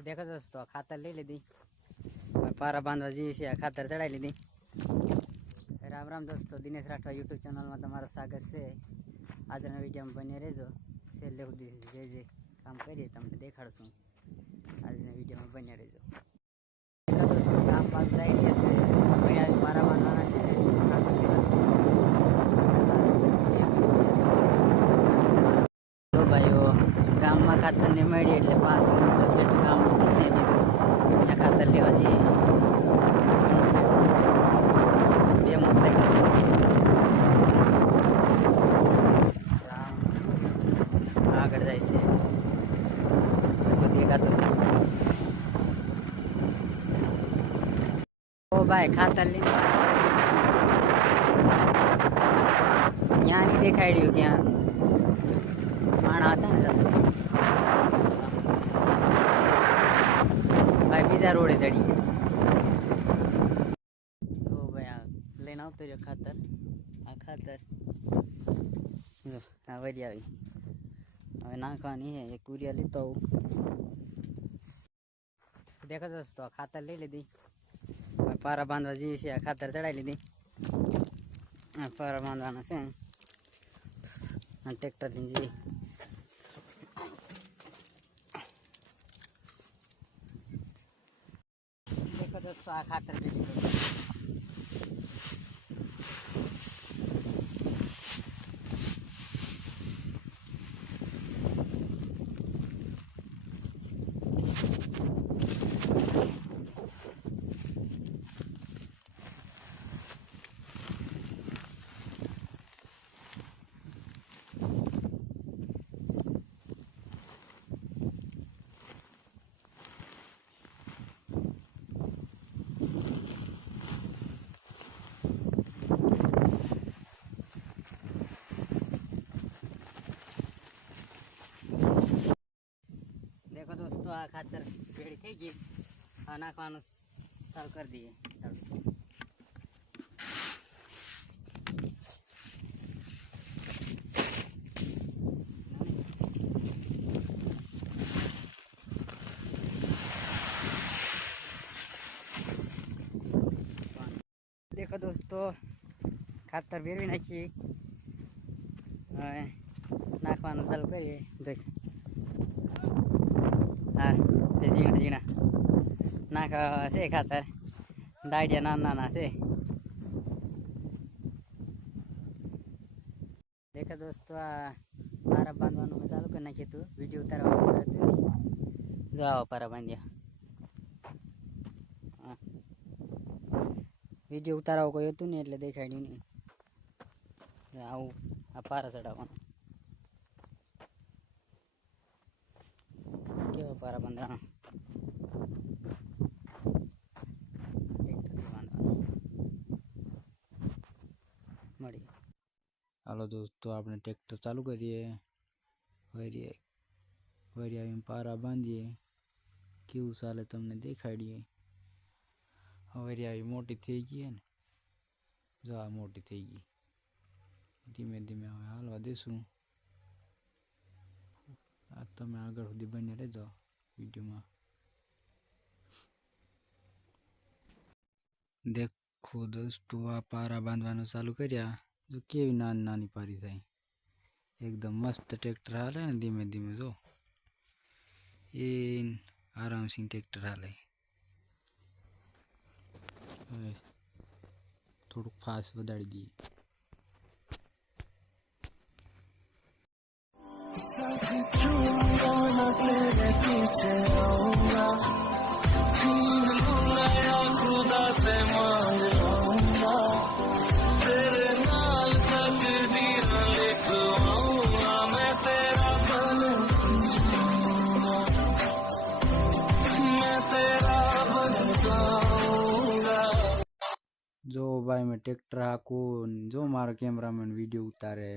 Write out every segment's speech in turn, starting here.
देखो दोस्तों खातर ले लीधी पारा बांधवा जी से खातर चढ़ाई लीधी। राम राम दोस्तों, दिनेश राठवा यूट्यूब चैनल में तमारू स्वागत है। आज विडियो में बने रहो। छेल्ले सुधी जे जे काम करिए तमने देखाड़शुं। आज विडियो में बने रहो। दोस्तों काम बात जाई रही है, पारा बांधवाना है। तो भाईओ गाम में खातर नहीं मळी એટલે 5 કિલોમીટર સેટ ગામ ને બીજું ત્યાં ખાતર લેવા જઈએ। બે મોટરસાઇકલ આગળ જાય છે તો દેખાતું। ओ भाई खातर लेवा यहाँ नहीं देखाई रह्યું क्या माणा હતા ને भाई बीजा रोडे चढ़ी गया। तो भाई आ लेना आवतो रह्यो खातर। आ खातर जो आ वरी આવી હવે નાખવાની है। एक કુરિયા લેતો આવું। देखो दोस्तों खातर ले लीधी। पारा बांधवा जी से खातर चढ़ाई लीधी। पारा बांधवाना છે ट्रेक्टर जी। देखो दोस्तों आ खातर भी दोस्तों आ खातर पेड़ थी गई। आ नाखवानु चालू कर दिए। देखो दोस्तों खातर बेरवी नाखी नाखवानु चालू करिए। देख हाँ झीणा झीणा नाखा से खातर दाड़िया नाना से। देखा दोस्तों आ पारा बांधवानु में चालू कर नाखी। तू वीडियो उतारवा नहीं जाओ पारा बांधिया। वीडियो उतारवा कोई हतुं नहीं एटले देखाड्युं नहीं। आવું आ पारा चढ़ाववानो केवा पारा बांधवाना ट्रेक्टर बांधवाना मળી। हालो दोस्तों आपने ट्रेक्टर चालू करिए। वरी आवीने पारा बांधीए। केवुं चाले तमने देखाडीए। वरी आवी मोटी थई गई है ने जो आ मोटी थई गई। धीमे धीमे हवे हालवा देशुं। आ तमे आगळ सुधी बने रहेजो वीडियो में। देखो दोस्तों आ पारा बांधवानुं चालू कर्या। जो केवी नानी नानी पारी थाय एकदम मस्त ट्रेक्टर हाले ने धीमे धीमे जो ए आराम से ट्रेक्टर हाले। थोड़ुं फास्ट वधाड़ी दीए। जो भाई मैं ट्रेक्टर हाकू जो मारो कैमरामैन वीडियो उतारे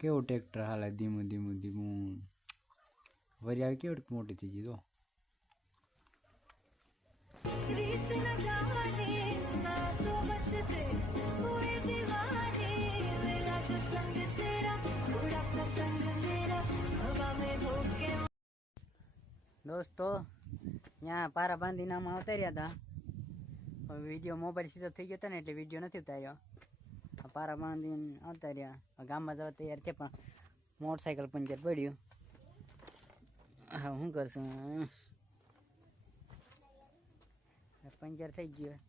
केवो ट्रेक्टर हाले धीमू धीमू धीमू। वरी आवी केवड़ी मोटी थी गई। દોસ્તો ત્યાં પારા બાંધીને આમાં ઉતાર્યા હતા, પણ વિડીયો મોબાઈલ સીધો થઈ ગયો હતો ને એટલે વિડીયો નથી ઉતાર્યો. પારા બાંધીને ઉતાર્યા, ગામમાં જવા તૈયાર છે પણ મોટરસાઇકલ પંચર પડ્યું. હા શું કરશું, પંચર થઈ ગયું.